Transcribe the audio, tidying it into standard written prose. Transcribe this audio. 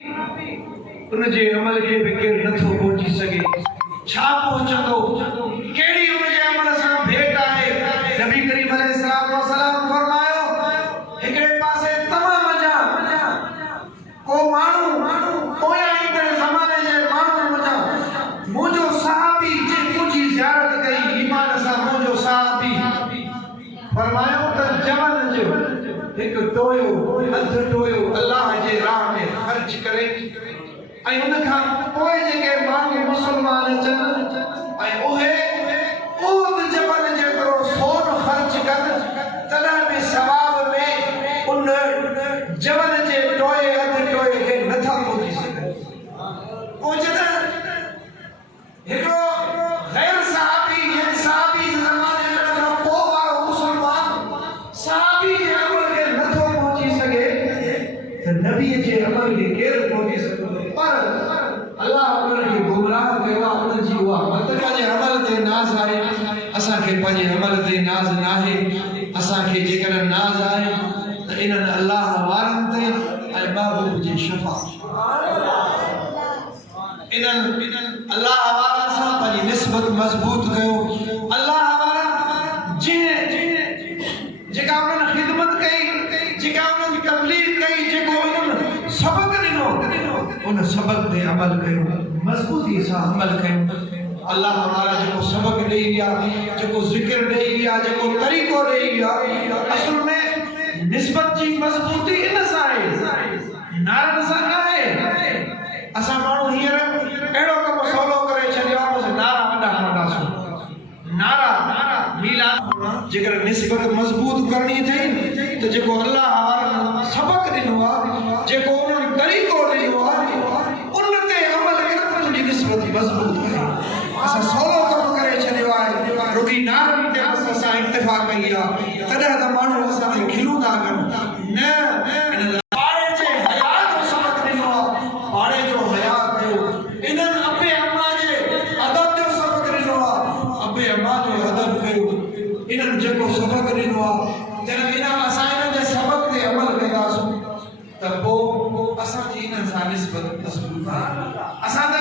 उनजे अमल खे बि केरु नथो पहुची सघे। छा पहुचंदो? कहिड़ी उनजे अमल सां भेट आहे? नबी करीम अलैहिस्सलाम फरमायो, हिकिड़े पासे तमाम जा को माण्हू पोयां ईंदड़ ज़माने जे माण्हू जा मुंहिंजो सहाबी जे मुंहिंजी ज़ियारत कई ईमान सां, मुंहिंजो सहाबी फरमायो त जवन जो हिकु टोयो हथ टोयो अल्लाह जे राह में ख़र्च करे ऐं उन खां पोइ जेके माण्हू मुस्लमान अचनि ऐं उहे उहद जबल जेतिरो सोन ख़र्च कनि तॾहिं बि सवाब में उन जबल जे टोए हथ टोए खे नथा पहुची सघनि। पोइ जॾहिं हिकिड़ो गैर सहाबी या सहाबी ज़माने खां पोइ वारो मुस्लमान सहाबी जे अमल खे नथो पहुची सघे त नबी जे अमल खे केरु पहुची सघंदो? पर अल्लाह उनखे गुमराह कयो आहे। उनजी उहा पंहिंजे अमल ते नाज़ आहे। असांखे पंहिंजे अमल ते नाज़ न आहे। असांखे जेकॾहिं नाज़ आहे त इन्हनि अल्लाह वारनि ते ऐं महबूब जी शफ़ाअत इन्हनि अल्लाह वारनि सां पंहिंजी निस्बत मज़बूत कयो। अल्लाह वारा जेका उन्हनि ख़िदमत कई, जेका उन्हनि तबलीग कई, जेको उन्हनि सबक ॾिनो उन सबक ते अमल कयो, मज़बूती सां अमल कयो। अल्लाह वारा जेको सबक ॾेई विया, जेको ज़िक्र ॾेई विया, जेको तरीक़ो ॾेई विया, असल में निस्बत जी मज़बूती इन सां आहे, नारनि सां न आहे। असां माण्हू हींअर अहिड़ो कमु सवलो करे छॾियो आहे, बसि नारा वॾा खणंदासीं। नारा मीलाद जेकर निस्बत मज़बूत करणी अथई त जेको अल्लाह वारनि सबक ॾिनो आहे, जेको उन्हनि तरीक़ो ॾिनो आहे, उन ते अमल कर तुंहिंजी निस्बत मज़बूत आहे। असां सवलो कमु करे छॾियो आहे, रुॻी नारनि ते बसि असां इक्तिफ़ा कई आहे, तॾहिं त माण्हू असां ते खिलूं था कनि। न, पाड़े जे हया जो सबक ॾिनो आहे, पाड़े जो हया कयो। इन्हनि अबे अम्मा जे अदब जो सबक ॾिनो आहे, अबे अम्मा जो अदब कयो। इन्हनि जेको सबक ॾिनो आहे, तॾहिं असां इन्हनि जे सबक ते अमल कंदासीं त पोइ असांजी इन्हनि सां निस्बत मज़बूत आहे। असां त